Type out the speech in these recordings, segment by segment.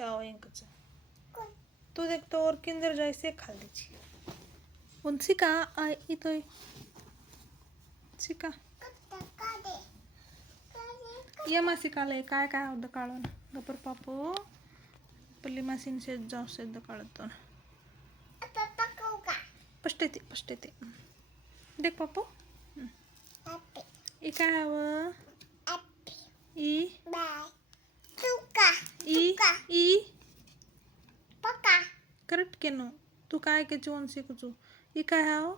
यांकच. तू देख तो और किंदर जायसे खाल दीची उन सिका आ इथं सिका. ये मासी काळे काय काय होतं काढून? गपर पापू पल्ली मासीन शेत जाऊ शेत काढतो फस्ट येते फस्ट येते देख पापू ई काय हवं? ई? ई केनो तू काय के चोन शिकूचू? ई काय हाव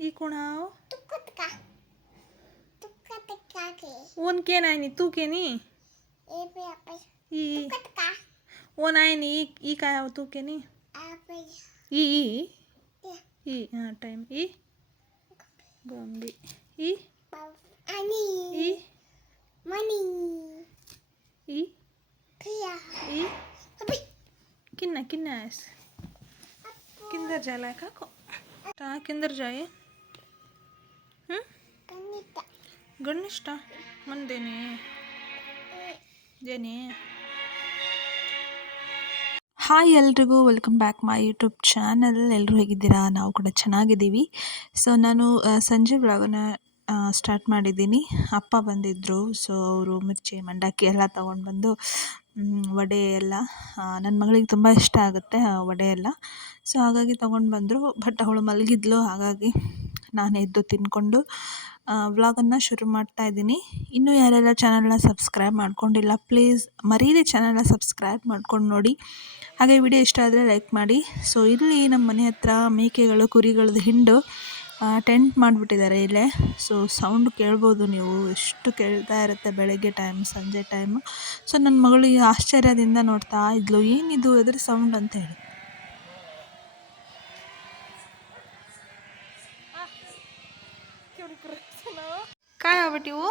ई कोण हाव ओन केन आहे नी तू केनी ई। ओन आहे नी ई काय हाव तू केनी ई ई। ई हाँ टाइम ई। गंबी ई। आनी guys. Kinderjai like ಹಾಕು ಟಾ ಕಿಂದರ್ಜಾಯಿ ಹ್ಞೂ ಗಣಿಷ್ಠ ಮಂದೇನಿ ದೇನಿ ಹಾಯ್ ಎಲ್ರಿಗೂ welcome back my YouTube channel ಎಲ್ಲರೂ ಹೇಗಿದ್ದೀರಾ? ನಾವು ಕೂಡ ಚೆನ್ನಾಗಿದ್ದೀವಿ. ಸೊ ನಾನು ಸಂಜೆ ವ್ಲಾಗನ ಸ್ಟಾರ್ಟ್ ಮಾಡಿದ್ದೀನಿ. ಅಪ್ಪ ಬಂದಿದ್ದರು ಸೊ ಅವರು ಮಿರ್ಚಿ, ಮಂಡಕ್ಕಿ ಎಲ್ಲ ತೊಗೊಂಡು ಬಂದು ವಡೆ ಎಲ್ಲ ನನ್ನ ಮಗಳಿಗೆ ತುಂಬ ಇಷ್ಟ ಆಗುತ್ತೆ ವಡೆ ಎಲ್ಲ. ಸೊ ಹಾಗಾಗಿ ತೊಗೊಂಡು ಬಂದರು ಬಟ್ ಅವಳು ಮಲಗಿದ್ಲು, ಹಾಗಾಗಿ ನಾನು ಎದ್ದು ತಿಂದ್ಕೊಂಡು ವ್ಲಾಗನ್ನು ಶುರು ಮಾಡ್ತಾ ಇದ್ದೀನಿ. ಇನ್ನೂ ಯಾರೆಲ್ಲ ಚಾನಲ್ನ ಸಬ್ಸ್ಕ್ರೈಬ್ ಮಾಡ್ಕೊಂಡಿಲ್ಲ ಪ್ಲೀಸ್ ಮರೀದೆ ಚಾನಲ್ನ ಸಬ್ಸ್ಕ್ರೈಬ್ ಮಾಡ್ಕೊಂಡು ನೋಡಿ. ಹಾಗೆ ವಿಡಿಯೋ ಇಷ್ಟ ಆದರೆ ಲೈಕ್ ಮಾಡಿ. ಸೊ ಇಲ್ಲಿ ನಮ್ಮ ಮನೆ ಹತ್ರ ಮೇಕೆಗಳು, ಕುರಿಗಳದ್ದು ಹಿಂಡು. ಟೆಂಟ್ ಮಾಡಿಬಿಟ್ಟಿದ್ದಾರೆ ಇಲ್ಲೇ. ಸೊ ಸೌಂಡ್ ಕೇಳ್ಬೋದು ನೀವು. ಎಷ್ಟು ಕೇಳ್ತಾ ಇರುತ್ತೆ ಬೆಳಗ್ಗೆ ಟೈಮ್ ಸಂಜೆ ಟೈಮು ಸೊ ನನ್ನ ಮಗಳು ಆಶ್ಚರ್ಯದಿಂದ ನೋಡ್ತಾ ಇದ್ಲು ಏನಿದು ಎದ್ರ ಸೌಂಡ್ ಅಂತ ಹೇಳಿ. ಕಾಯ್ ಆಗ್ಬಿಟ್ಟಿವು?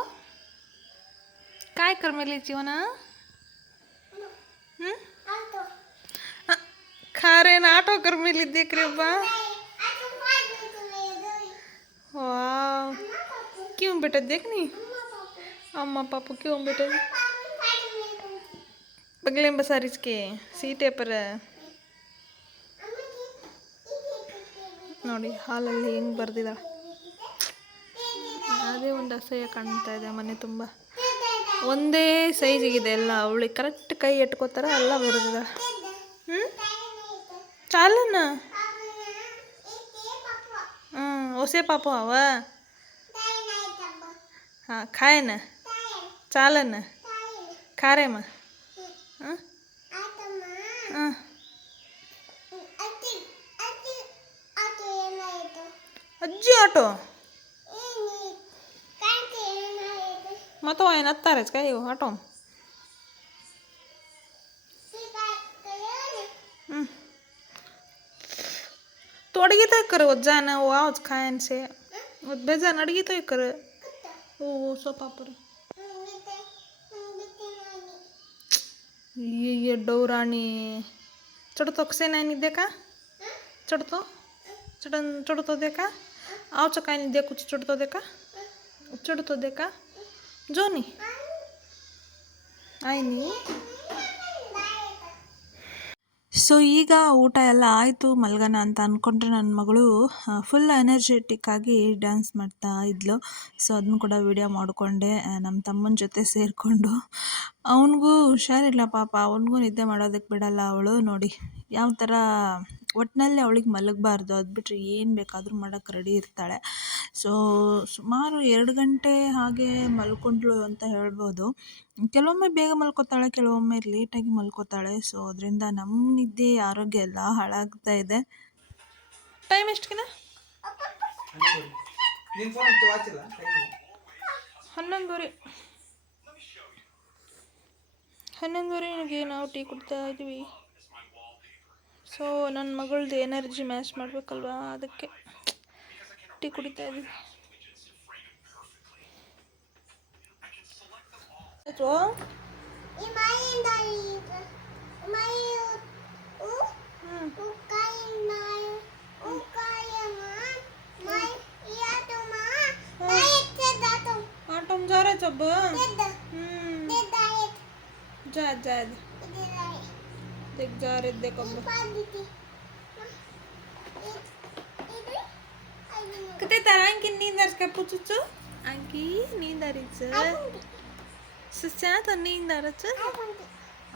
ಕಾಯ್ ಕರ್ಮೇಲಿ ಜೀವನ? ಹ್ಞೂ ಖಾರೇನು ಆಟೋ ಕರ್ಮೇಲಿದ್ದೆ ಕ್ರೀಬ್ಬಾ वाह क्यों बेटा देख नहीं अम्मा पापू क्यों बेटा बगले में बसा इसके सीटे पर ನೋಡಿ ಹಾಲಲ್ಲಿ ಹೆಂಗೆ ಬರ್ದಿದ್ದಾಳೆ ಅದೇ ಒಂದು ಅಸಹ್ಯ ಕಾಣ್ತಾ ಇದೆ ಮನೆ ತುಂಬ ಒಂದೇ ಸೈಜಿಗಿದೆ ಎಲ್ಲ ಅವಳಿಗೆ ಕರೆಕ್ಟ್ ಕೈ ಎಟ್ಕೋತಾರ ಎಲ್ಲ ಬರೆದಿದ್ದಾಳೆ ಹ್ಞೂ ಚಾಲನ ઓસે પાપો હવે હા ખાય ને ચાલે ને ખારેમાં હા અજી ઓટો મતો આવીને અત્યારે જ કઈ આટો तो अडगितोय कर जाणं वावच खायनसे बेजान अडगितोय कर ओ सोपा पर ये ये डौराणी चढतो कसे नाही नि दे का चढतो चढन चढतो दे का आवचं काय नाही दे कुछ चढतो दे का चढतो दे का जो नी ಆಯ್ ನೀ ಸೊ ಈಗ ಊಟ ಎಲ್ಲ ಆಯಿತು ಮಲ್ಗನ ಅಂತ ಅಂದ್ಕೊಂಡ್ರೆ ನನ್ನ ಮಗಳು ಫುಲ್ ಎನರ್ಜೆಟಿಕ್ ಆಗಿ ಡ್ಯಾನ್ಸ್ ಮಾಡ್ತಾ ಇದ್ಲು. ಸೊ ಅದನ್ನು ಕೂಡ ವಿಡಿಯೋ ಮಾಡಿಕೊಂಡೆ ನಮ್ಮ ತಮ್ಮನ ಜೊತೆ ಸೇರಿಕೊಂಡು. ಅವನಿಗೂ ಹುಷಾರಿಲ್ಲ ಪಾಪ, ಅವನಿಗೂ ನಿದ್ದೆ ಮಾಡೋದಕ್ಕೆ ಬಿಡಲ್ಲ ಅವಳು. ನೋಡಿ ಯಾವ ಥರ ಒಟ್ಟಿನಲ್ಲಿ ಅವಳಿಗೆ ಮಲಗಬಾರ್ದು. ಅದು ಬಿಟ್ಟರೆ ಏನು ಬೇಕಾದರೂ ಮಾಡೋಕ್ಕೆ ರೆಡಿ ಇರ್ತಾಳೆ. ಸೊ ಸುಮಾರು ಎರಡು ಗಂಟೆ ಹಾಗೆ ಮಲ್ಕೊಂಡ್ಳು ಅಂತ ಹೇಳ್ಬೋದು. ಕೆಲವೊಮ್ಮೆ ಬೇಗ ಮಲ್ಕೋತಾಳೆ, ಕೆಲವೊಮ್ಮೆ ಲೇಟಾಗಿ ಮಲ್ಕೋತಾಳೆ. ಸೊ ಅದರಿಂದ ನಮ್ಮ ನಿದ್ದೆ, ಆರೋಗ್ಯ ಎಲ್ಲ ಹಾಳಾಗ್ತಾ ಇದೆ. ಟೈಮ್ ಎಷ್ಟಕ್ಕಿನ ಹನ್ನೊಂದುವರೆ. ಹನ್ನೊಂದುವರೆ ನಾವು ಟೀ ಕುಡ್ತಾ ಇದ್ದೀವಿ ಸೊ ನನ್ನ ಮಗಳದ್ದು ಎನರ್ಜಿ ಮ್ಯಾಚ್ ಮಾಡಬೇಕಲ್ವಾ? ಅದಕ್ಕೆ ಟೀ ಕುಡಿತಾ ಇದ್ದೀವಿ ಆಟೋಮ್ ಜೋರ ಚಬ್ಬ ಹ್ಞೂ ಜಾ ತೆಗ್ಜಾರಿದ್ದೆ ಕೊಂಬು ಕತೆ ತರ ಅಂಕಿ ನೀಂದರ್ಸ್ಕ ಪುಚ್ಚು ಅಂಕಿ ನೀಂದರಿಚ ಸುಚಾತ ನೀಂದರಚ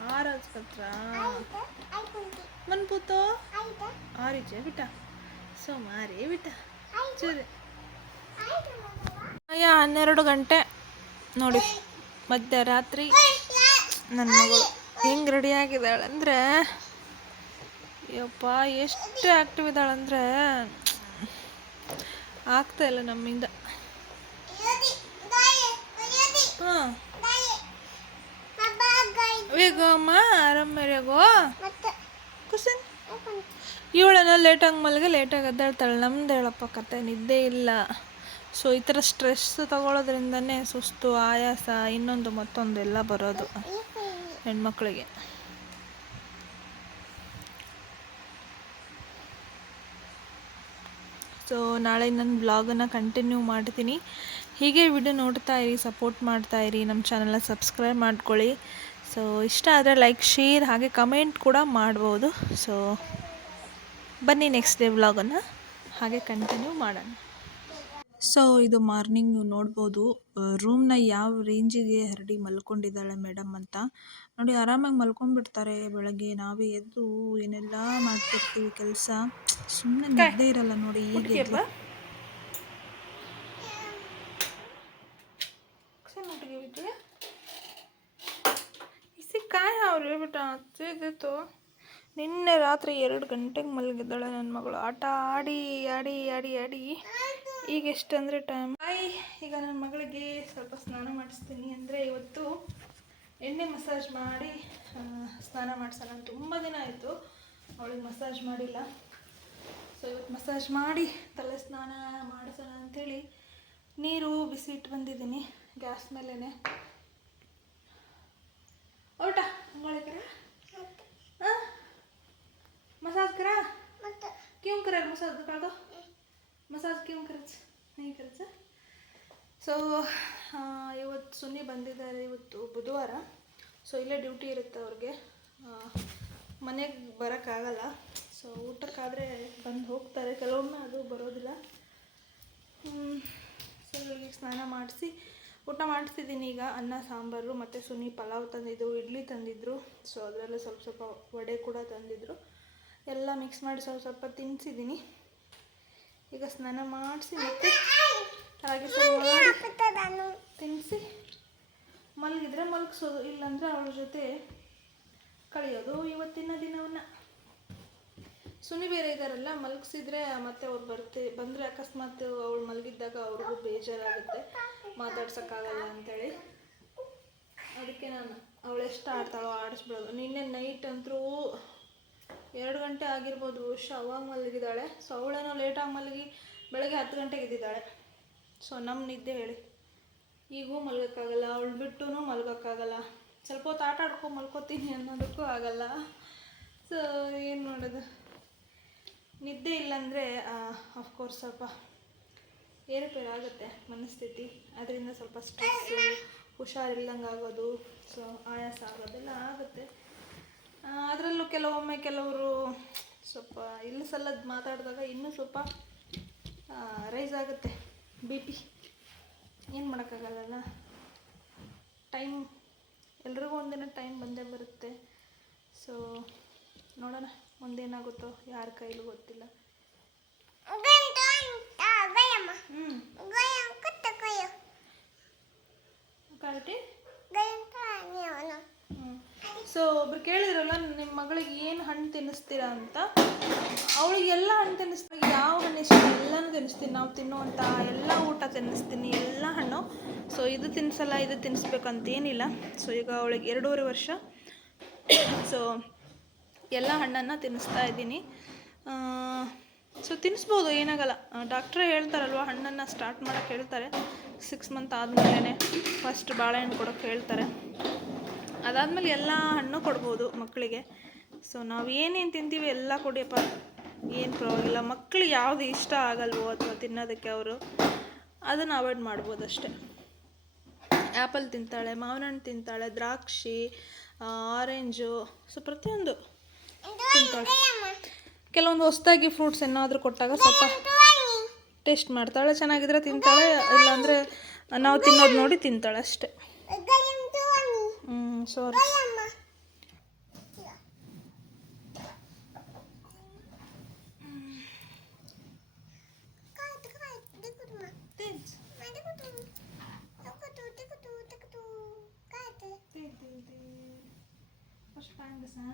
ಆರಚ ಕತ್ರ ಮನ್ ಪುತ್ತೋ ಆರಿಚೆ ಬಿಟ್ಟ ಸೊ ಮಾರಿ ಬಿಟ್ಟ ಚೂರಿ ಅಯ್ಯ ಹನ್ನೆರಡು ಗಂಟೆ ನೋಡಿ ಮಧ್ಯರಾತ್ರಿ ನನ್ನ ಮಗಳು ಹೆಂಗೆ ರೆಡಿ ಆಗಿದ್ದಾಳೆ ಅಂದರೆ ಯಪ್ಪ, ಎಷ್ಟು ಆ್ಯಕ್ಟಿವ್ ಇದ್ದಾಳಂದ್ರೆ? ಆಗ್ತಾ ಇಲ್ಲ ನಮ್ಮಿಂದ. ಹಾಂ ವೇಗಮ್ಮ ಆರಾಮರ್ಯಾಗೋ ಕುಸಿನ್. ಇವಳನ್ನ ಲೇಟಾಗಿ ಮಲಗಿ ಲೇಟಾಗಿ ಎದ್ದಾಳ್ತಾಳೆ. ನಮ್ದು ಹೇಳಪ್ಪ ಕತೆ, ನಿದ್ದೆ ಇಲ್ಲ. ಸೊ ಈ ಥರ ಸ್ಟ್ರೆಸ್ ತಗೊಳ್ಳೋದ್ರಿಂದನೇ ಸುಸ್ತು, ಆಯಾಸ, ಇನ್ನೊಂದು ಮತ್ತೊಂದು ಎಲ್ಲ ಬರೋದು. ಹೆಣ್ಮಕ್ಳಿಗೆ. ಸೊ ನಾಳೆ ನನ್ನ ಬ್ಲಾಗನ್ನು ಕಂಟಿನ್ಯೂ ಮಾಡ್ತೀನಿ. ಹೀಗೆ ವಿಡಿಯೋ ನೋಡ್ತಾ ಇರಿ ಸಪೋರ್ಟ್ ಮಾಡ್ತಾ ಇರಿ, ನಮ್ಮ ಚಾನಲ್ನ ಸಬ್ಸ್ಕ್ರೈಬ್ ಮಾಡ್ಕೊಳ್ಳಿ. ಸೊ ಇಷ್ಟ ಆದರೆ ಲೈಕ್ ಶೇರ್ ಹಾಗೆ ಕಮೆಂಟ್ ಕೂಡ ಮಾಡ್ಬೋದು. ಸೊ ಬನ್ನಿ ನೆಕ್ಸ್ಟ್ ಡೇ ವ್ಲಾಗನ್ನು ಹಾಗೆ ಕಂಟಿನ್ಯೂ ಮಾಡೋಣ. ಸೊ ಇದು ಮಾರ್ನಿಂಗ್ ನೀವು ನೋಡ್ಬೋದು. ರೂಮ್ನ ಯಾವ ರೇಂಜಿಗೆ ಹರಡಿ ಮಲ್ಕೊಂಡಿದ್ದಾಳೆ ಮೇಡಮ್ ಅಂತ. ನೋಡಿ ಆರಾಮಾಗಿ ಮಲ್ಕೊಂಡ್ಬಿಡ್ತಾರೆ ಬೆಳಗ್ಗೆ. ನಾವೇ ಎದ್ದು ಏನೆಲ್ಲ ಮಾಡ್ತಿರ್ತೀವಿ ಕೆಲಸ. ಸುಮ್ಮನೆ ನಿದ್ದೆ ಇರಲ್ಲ ನೋಡಿ ಈಗ ಅವ್ರು ನಿನ್ನೆ ರಾತ್ರಿ ಎರಡು ಗಂಟೆಗೆ ಮಲಗಿದ್ದಾಳೆ ನನ್ನ ಮಗಳು. ಆಟ ಆಡಿ ಆಡಿ ಆಡಿ ಆಡಿ. ಈಗ ಎಷ್ಟು ಎಷ್ಟಂದರೆ ಟೈಮ್ ಬಾಯ್ ಈಗ ನನ್ನ ಮಗಳಿಗೆ ಸ್ವಲ್ಪ ಸ್ನಾನ ಮಾಡಿಸ್ತೀನಿ ಅಂದರೆ ಇವತ್ತು ಎಣ್ಣೆ ಮಸಾಜ್ ಮಾಡಿ ಸ್ನಾನ ಮಾಡಿಸೋಣ. ತುಂಬ ದಿನ ಆಯಿತು ಅವಳಿಗೆ ಮಸಾಜ್ ಮಾಡಿಲ್ಲ. ಸೊ ಇವತ್ತು ಮಸಾಜ್ ಮಾಡಿ ತಲೆ ಸ್ನಾನ ಮಾಡಿಸೋಣ ಅಂಥೇಳಿ ನೀರು ಬಿಸಿ ಇಟ್ಟು ಬಂದಿದ್ದೀನಿ ಗ್ಯಾಸ್ ಮೇಲೇ ಊಟ ಮಗಳಿಕರ ಹಾಂ ಮಸಾಜ್ ಕರ? ಕ್ಯೂ ಕರ ಮಸಾಜ್ ಕಳ್ದು ಮಸಾಜ್ ಕ್ಯೂ ಕರಚ್ ಹೆಂಗೆ ಕರಚ. ಸೊ ಇವತ್ತು ಸುನ್ನಿ ಬಂದಿದ್ದಾರೆ ಇವತ್ತು ಬುಧವಾರ. ಸೊ ಇಲ್ಲೇ ಡ್ಯೂಟಿ ಇರುತ್ತೆ ಅವ್ರಿಗೆ. ಮನೆಗೆ ಬರೋಕ್ಕಾಗಲ್ಲ. ಸೊ ಊಟಕ್ಕಾದರೆ ಬಂದು ಹೋಗ್ತಾರೆ. ಕೆಲವೊಮ್ಮೆ ಅದು ಬರೋದಿಲ್ಲ. ಸೊ ಈಗ ಸ್ನಾನ ಮಾಡಿಸಿ, ಊಟ ಮಾಡಿಸಿದ್ದೀನಿ ಈಗ. ಅನ್ನ, ಸಾಂಬಾರು ಮತ್ತು ಸುನಿ ಪಲಾವ್ ತಂದಿದ್ದರು ಇಡ್ಲಿ ತಂದಿದ್ದರು ಸೊ ಅದರಲ್ಲೇ ಸ್ವಲ್ಪ ಸ್ವಲ್ಪ ವಡೆ ಕೂಡ ತಂದಿದ್ದರು ಎಲ್ಲ ಮಿಕ್ಸ್ ಮಾಡಿ ಸ್ವಲ್ಪ ಸ್ವಲ್ಪ ತಿನ್ನಿಸಿದ್ದೀನಿ ಈಗ ಸ್ನಾನ ಮಾಡಿಸಿ ಮತ್ತೆ ಹಾಗೆ ತಿನ್ನಿಸಿ ಮಲಗಿದ್ರೆ ಮಲಗಿಸೋದು ಇಲ್ಲಾಂದ್ರೆ ಅವಳ ಜೊತೆ ಕಳೆಯೋದು. ಇವತ್ತಿನ ದಿನವನ್ನು. ಸುನಿ ಬೇರೆ ಇದ್ದಾರಲ್ಲ ಮಲಗಿಸಿದ್ರೆ ಮತ್ತೆ ಅವ್ರು ಬರ್ತೆ ಬಂದರೆ ಅಕಸ್ಮಾತ್ ಅವಳು ಮಲಗಿದ್ದಾಗ ಅವ್ರಿಗೂ ಬೇಜಾರಾಗುತ್ತೆ. ಮಾತಾಡ್ಸೋಕ್ಕಾಗಲ್ಲ ಅಂತೇಳಿ. ಅದಕ್ಕೆ ನಾನು ಅವಳೆಷ್ಟು ಆಡ್ತಾಳೋ ಆಡಿಸ್ಬಿಡೋದು. ನಿನ್ನೆ ನೈಟ್ ಅಂತೂ ಎರಡು ಗಂಟೆ ಆಗಿರ್ಬೋದು ಬಹುಶಃ ಅವಾಗ ಮಲಗಿದ್ದಾಳೆ. ಸೊ ಅವಳೇನೋ ಲೇಟಾಗಿ ಮಲಗಿ ಬೆಳಗ್ಗೆ ಹತ್ತು ಗಂಟೆಗೆ ಇದ್ದಿದ್ದಾಳೆ ಸೊ ನಮ್ಮ ನಿದ್ದೆ ಹೇಳಿ. ಈಗೂ ಮಲಗೋಕ್ಕಾಗಲ್ಲ, ಅವಳು ಬಿಟ್ಟು ಮಲಗೋಕ್ಕಾಗಲ್ಲ. ಸ್ವಲ್ಪ ಹೊತ್ತು ಆಟ ಆಡ್ಕೊಂಡು ಮಲ್ಕೋತೀನಿ ಅನ್ನೋದಕ್ಕೂ ಆಗಲ್ಲ. ಸೊ ಏನು ಮಾಡೋದು? ನಿದ್ದೆ ಇಲ್ಲಾಂದರೆ ಅಫ್ಕೋರ್ಸ್ ಸ್ವಲ್ಪ ಏರುಪೇರು ಆಗುತ್ತೆ ಮನಸ್ಥಿತಿ. ಅದರಿಂದ ಸ್ವಲ್ಪ ಸ್ಟ್ರೆಸ್ಸು ಹುಷಾರಿಲ್ಲಂಗೆ ಆಗೋದು ಸೊ ಆಯಾಸ ಆಗೋದೆಲ್ಲ ಆಗುತ್ತೆ. ಅದರಲ್ಲೂ ಕೆಲವೊಮ್ಮೆ ಕೆಲವರು ಸ್ವಲ್ಪ ಇಲ್ಲ ಸಲ್ಲದ್ ಮಾತಾಡಿದಾಗ ಇನ್ನೂ ಸ್ವಲ್ಪ ರೈಸ್ ಆಗುತ್ತೆ. ಬಿ ಪಿ ಏನು ಮಾಡೋಕ್ಕಾಗಲ್ಲಲ್ಲ? ಟೈಮ್ ಎಲ್ರಿಗೂ ಒಂದಿನ ಟೈಮ್ ಬಂದೇ ಬರುತ್ತೆ. ಸೊ ನೋಡೋಣ, ಮುಂದೇನಾಗುತ್ತೋ, ಯಾರ ಕೈಲೂ ಗೊತ್ತಿಲ್ಲ. ಹ್ಞೂ ಸೊ ಒಬ್ರು ಕೇಳಿದ್ರಲ್ಲ ನಿಮ್ಮ ಮಗಳಿಗೆ ಏನು ಹಣ್ಣು ತಿನ್ನಿಸ್ತೀರಾ ಅಂತ? ಅವಳಿಗೆ ಎಲ್ಲ ಹಣ್ಣು ತಿನ್ನಿಸ್ತೀವಿ ಯಾವ ಹಣ್ಣು ಇಷ್ಟ? ಎಲ್ಲನೂ ತಿನ್ನಿಸ್ತೀನಿ. ನಾವು ತಿನ್ನುವಂಥ ಎಲ್ಲ ಊಟ ತಿನ್ನಿಸ್ತೀನಿ, ಎಲ್ಲ ಹಣ್ಣು. ಸೊ ಇದು ತಿನ್ನಿಸಲ್ಲ ಇದು ತಿನ್ನಿಸ್ಬೇಕಂತೇನಿಲ್ಲ ಸೊ ಈಗ ಅವಳಿಗೆ ಎರಡೂವರೆ ವರ್ಷ. ಸೊ ಎಲ್ಲ ಹಣ್ಣನ್ನು ತಿನ್ನಿಸ್ತಾ ಇದ್ದೀನಿ. ಸೊ ತಿನ್ನಿಸ್ಬೋದು ಏನಾಗಲ್ಲ. ಡಾಕ್ಟ್ರೇ ಹೇಳ್ತಾರಲ್ವ, ಹಣ್ಣನ್ನು ಸ್ಟಾರ್ಟ್ ಮಾಡೋಕ್ಕೆ ಹೇಳ್ತಾರೆ. ಸಿಕ್ಸ್ ಮಂತ್ ಆದಮೇಲೆ ಫಸ್ಟ್ ಬಾಳೆಹಣ್ಣು ಕೊಡೋಕ್ಕೆ ಹೇಳ್ತಾರೆ. ಅದಾದಮೇಲೆ ಎಲ್ಲ ಹಣ್ಣು ಕೊಡ್ಬೋದು ಮಕ್ಕಳಿಗೆ. ಸೊ ನಾವು ಏನೇನು ತಿಂತೀವಿ ಎಲ್ಲ ಕೊಡಿಯಪ್ಪ. ಏನು ಪರವಾಗಿಲ್ಲ ಮಕ್ಕಳು ಯಾವುದು ಇಷ್ಟ ಆಗಲ್ವೋ ಅಥವಾ ತಿನ್ನೋದಕ್ಕೆ ಅವರು, ಅದನ್ನು ಅವಾಯ್ಡ್ ಮಾಡ್ಬೋದು ಅಷ್ಟೇ. ಆ್ಯಪಲ್ ತಿಂತಾಳೆ ಮಾವಿನ ಹಣ್ಣು ತಿಂತಾಳೆ, ದ್ರಾಕ್ಷಿ ಆರೆಂಜು ಸೊ ಪ್ರತಿಯೊಂದು ತಿಂತಾಳೆ. ಕೆಲವೊಂದು ಹೊಸ್ದಾಗಿ ಫ್ರೂಟ್ಸ್ ಏನಾದರೂ ಕೊಟ್ಟಾಗ ಸ್ವಲ್ಪ ಟೇಸ್ಟ್ ಮಾಡ್ತಾಳೆ, ಚೆನ್ನಾಗಿದ್ರೆ ತಿಂತಾಳೆ, ಇಲ್ಲಾಂದರೆ ನಾವು ತಿನ್ನೋದು ನೋಡಿ ತಿಂತಾಳೆ ಅಷ್ಟೇ. ಹ್ಞೂ ಸಾರಿ ಫಸ್ಟ್ ಟೈಮ್ ತುಸೋ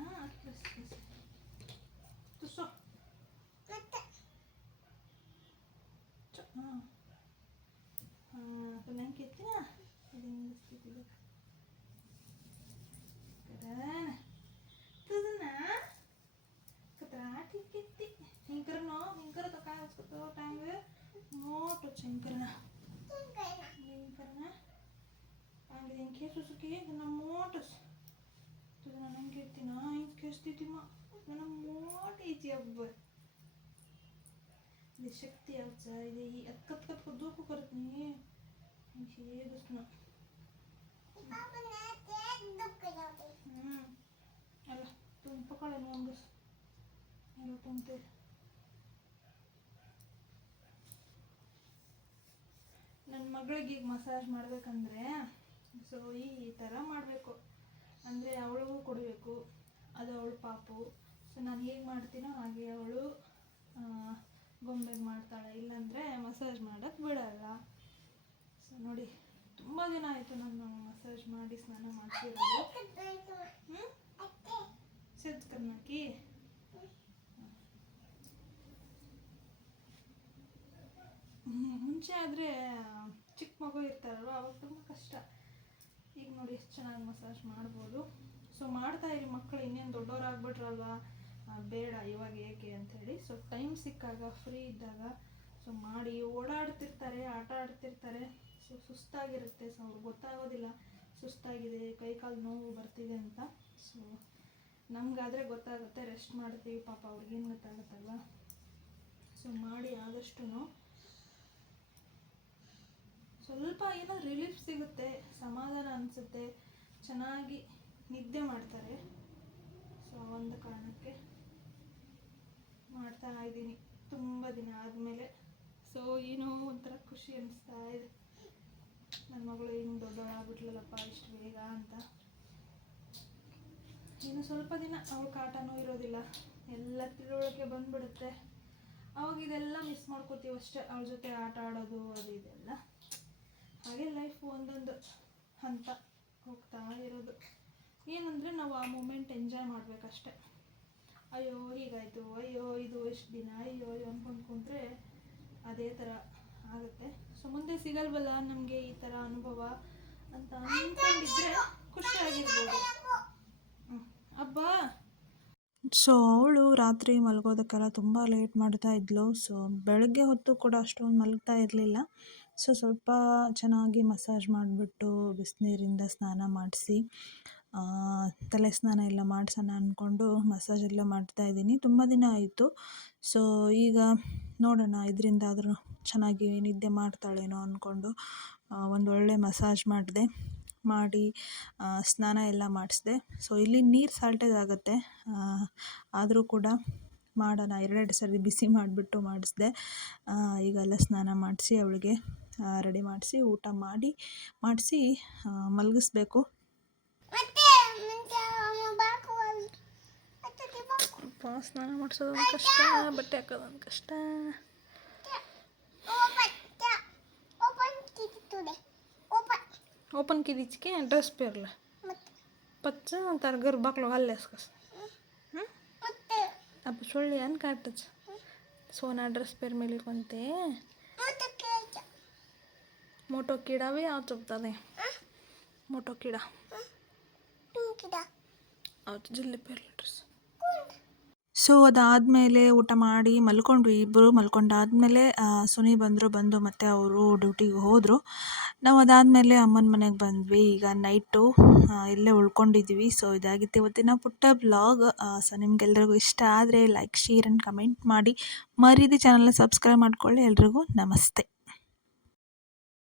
ಅಲ್ಲ ನನ್ನ ಮಗಳಿಗೆ ಈಗ ಮಸಾಜ್ ಮಾಡಬೇಕಂದ್ರೆ ಸೊ ಈ ಥರ ಮಾಡಬೇಕು. ಅಂದರೆ ಅವಳಿಗೂ ಕೊಡಬೇಕು, ಅದು ಅವಳು ಪಾಪು. ಸೊ ನಾನು ಹೇಗೆ ಮಾಡ್ತೀನೋ ಹಾಗೆ ಅವಳು ಗೊಂಬೆಗೆ ಮಾಡ್ತಾಳೆ. ಇಲ್ಲಾಂದರೆ ಮಸಾಜ್ ಮಾಡೋಕ್ಕೆ ಬಿಡಲ್ಲ. ತುಂಬ ದಿನ ಆಯಿತು ನಾನು ಮಸಾಜ್ ಮಾಡಿ ಸ್ನಾನ ಮಾಡ್ತಿರೋದು. ಹ್ಞೂ ಮುಂಚೆ ಆದರೆ ಚಿಕ್ಕ ಮಗು ಇರ್ತಾರಲ್ವ, ಅವಾಗ ತುಂಬ ಕಷ್ಟ. ಈಗ ನೋಡಿ ಎಷ್ಟು ಚೆನ್ನಾಗಿ ಮಸಾಜ್ ಮಾಡ್ಬೋದು. ಸೊ ಮಾಡ್ತಾ ಇರಿ ಮಕ್ಕಳು ಇನ್ನೇನು ದೊಡ್ಡವರಾಗ್ಬಿಟ್ರಲ್ವಾ? ಬೇಡ, ಇವಾಗ ಏಕೆ ಅಂಥೇಳಿ ಸೊ ಟೈಮ್ ಸಿಕ್ಕಾಗ ಫ್ರೀ ಇದ್ದಾಗ ಸೊ ಮಾಡಿ ಓಡಾಡ್ತಿರ್ತಾರೆ, ಆಟ ಆಡ್ತಿರ್ತಾರೆ. ಸುಸ್ತಾಗಿರುತ್ತೆ. ಸೊ ಅವ್ರಿಗೆ ಗೊತ್ತಾಗೋದಿಲ್ಲ ಸುಸ್ತಾಗಿದೆ, ಕೈ ಕಾಲು ನೋವು ಬರ್ತಿದೆ ಅಂತ. ಸೊ ನಮಗಾದರೆ ಗೊತ್ತಾಗುತ್ತೆ ರೆಸ್ಟ್ ಮಾಡ್ತೀವಿ. ಪಾಪ ಅವ್ರಿಗೇನು ಗೊತ್ತಾಗುತ್ತಲ್ವ? ಸೊ ಮಾಡಿ ಆದಷ್ಟು ಸ್ವಲ್ಪ ಏನೋ ರಿಲೀಫ್ ಸಿಗುತ್ತೆ, ಸಮಾಧಾನ ಅನಿಸುತ್ತೆ, ಚೆನ್ನಾಗಿ ನಿದ್ದೆ ಮಾಡ್ತಾರೆ. ಸೊ ಒಂದು ಕಾರಣಕ್ಕೆ ಮಾಡ್ತಾ ಇದ್ದೀನಿ. ತುಂಬ ದಿನ ಆದಮೇಲೆ. ಸೊ ಏನೋ ಒಂಥರ ಖುಷಿ ಅನಿಸ್ತಾ ಇದೆ. ನನ್ನ ಮಗಳು ಹಿಂಗೆ ದೊಡ್ಡವಳಾಗ್ಬಿಟ್ಲಲ್ಲಪ್ಪ ಇಷ್ಟು ಬೇಗ ಅಂತ. ಇನ್ನು ಸ್ವಲ್ಪ ದಿನ ಅವಳ ಕಾಟನೂ ಇರೋದಿಲ್ಲ. ಎಲ್ಲ ತಿಳುವಳಿಕೆ ಬಂದ್ಬಿಡುತ್ತೆ. ಅವಾಗ ಇದೆಲ್ಲ ಮಿಸ್ ಮಾಡ್ಕೋತೀವಿ ಅಷ್ಟೇ, ಅವಳ ಜೊತೆ ಆಟ ಆಡೋದು, ಅದು ಇದೆಲ್ಲ ಹಾಗೆ ಲೈಫ್ ಒಂದೊಂದು ಹಂತ ಹೋಗ್ತಾ ಇರೋದು. ಏನಂದರೆ ನಾವು ಆ ಮೂಮೆಂಟ್ ಎಂಜಾಯ್ ಮಾಡಬೇಕಷ್ಟೆ. ಅಯ್ಯೋ, ಹೀಗಾಯಿತು, ಅಯ್ಯೋ, ಇದು ಎಷ್ಟು ದಿನ, ಅಯ್ಯೋ ಅಯ್ಯೋ ಅನ್ಕೊಂಡು ಕುಂತ್ರೆ ಅದೇ ಥರ ಆಗುತ್ತೆ. ಸೊ ಮುಂದೆ ಸಿಗಲ್ವಲ್ಲ ನಮಗೆ ಈ ಥರ ಅನುಭವ ಅಂತ ಅಂದ್ಕೊಂಡಿದ್ರೆ ಖುಷಿಯಾಗಿರ್ಬೋದು ಹಬ್ಬ ಅಬ್ಬಾ! ಸೊ ಅವಳು ರಾತ್ರಿ ಮಲಗೋದಕ್ಕೆಲ್ಲ ತುಂಬ ಲೇಟ್ ಮಾಡ್ತಾ ಇದ್ಲು. ಸೊ ಬೆಳಗ್ಗೆ ಹೊತ್ತು ಕೂಡ ಅಷ್ಟೊಂದು ಮಲಗ್ತಾ ಇರಲಿಲ್ಲ. ಸೊ ಸ್ವಲ್ಪ ಚೆನ್ನಾಗಿ ಮಸಾಜ್ ಮಾಡಿಬಿಟ್ಟು ಬಿಸಿನೀರಿಂದ ಸ್ನಾನ ಮಾಡಿಸಿ ತಲೆ ಸ್ನಾನ ಎಲ್ಲ ಮಾಡಿಸೋಣ ಅಂದ್ಕೊಂಡು ಮಸಾಜ್ ಎಲ್ಲ ಮಾಡ್ತಾ ಇದ್ದೀನಿ. ತುಂಬ ದಿನ ಆಯಿತು. ಸೊ ಈಗ ನೋಡೋಣ ಇದರಿಂದ ಆದರೂ ಚೆನ್ನಾಗಿ ನಿದ್ದೆ ಮಾಡ್ತಾಳೇನೋ ಅಂದ್ಕೊಂಡು ಒಂದು ಒಳ್ಳೆ ಮಸಾಜ್ ಮಾಡಿದೆ. ಮಾಡಿ ಸ್ನಾನ ಎಲ್ಲ ಮಾಡಿಸಿದೆ. ಸೊ ಇಲ್ಲಿ ನೀರು ಸಾಲ್ಟೇಜ್ ಆಗುತ್ತೆ. ಆದರೂ ಕೂಡ ಮಾಡೋಣ. ಎರಡೆರಡು ಸರಿ ಬಿಸಿ ಮಾಡಿಬಿಟ್ಟು ಮಾಡಿಸಿದೆ. ಈಗೆಲ್ಲ ಸ್ನಾನ ಮಾಡಿಸಿ, ಅವಳಿಗೆ ರೆಡಿ ಮಾಡಿಸಿ, ಊಟ ಮಾಡಿ, ಮಾಡಿಸಿ ಮಲಗಿಸ್ಬೇಕು. ಅಪ್ಪ ಸ್ನಾನ ಮಾಡಿಸೋದು ಒಂದು ಕಷ್ಟ ಬಟ್ಟೆ ಹಾಕೋದು ಒಂದು ಕಷ್ಟ ಓಪನ್ ಕಿದಿಚ್ಕೆ ಡ್ರೆಸ್ ಪೇರ್ಲ ಪಚ್ಚ ತರ್ಗರ್ ಬಾಕ್ಲು ಹಲ್ಲೆ ಎಸ್ಕಸ್ ಅಪ್ಪ ಸೊಳ್ಳಿ ಅನ್ ಕಾಟಚ್ ಸೋನಾ ಡ್ರೆಸ್ ಪೇರ್ ಮೇಲೆ ಕೊಂತೆ ಮೋಟೋ ಕಿಡಾವೇ ಯಾವ ಚುಪ್ತದೆ ಮೋಟೋ ಕಿಡ ಅವತ್ತು ಜಿಲ್ಲೆ ಪೇರ್ಲ ಡ್ರೆಸ್ ಸೊ ಅದಾದಮೇಲೆ ಊಟ ಮಾಡಿ ಮಲ್ಕೊಂಡ್ವಿ ಇಬ್ಬರು ಮಲ್ಕೊಂಡಾದಮೇಲೆ ಸುನಿ ಬಂದರು, ಬಂದು ಮತ್ತೆ ಅವರು ಡ್ಯೂಟಿಗೆ ಹೋದರು. ನಾವು ಅದಾದಮೇಲೆ ಅಮ್ಮನ ಮನೆಗೆ ಬಂದ್ವಿ. ಈಗ ನೈಟು ಇಲ್ಲೇ ಉಳ್ಕೊಂಡಿದ್ವಿ. ಸೊ ಇದಾಗಿತ್ತು ಇವತ್ತಿನ ಪುಟ್ಟ ಬ್ಲಾಗ್ ಸೊ ನಿಮಗೆಲ್ಲರಿಗೂ ಇಷ್ಟ ಆದರೆ ಲೈಕ್ ಶೇರ್ ಆ್ಯಂಡ್ ಕಮೆಂಟ್ ಮಾಡಿ. ಮರೀದಿ ಚಾನಲ್ನ ಸಬ್ಸ್ಕ್ರೈಬ್ ಮಾಡ್ಕೊಳ್ಳಿ. ಎಲ್ರಿಗೂ ನಮಸ್ತೆ.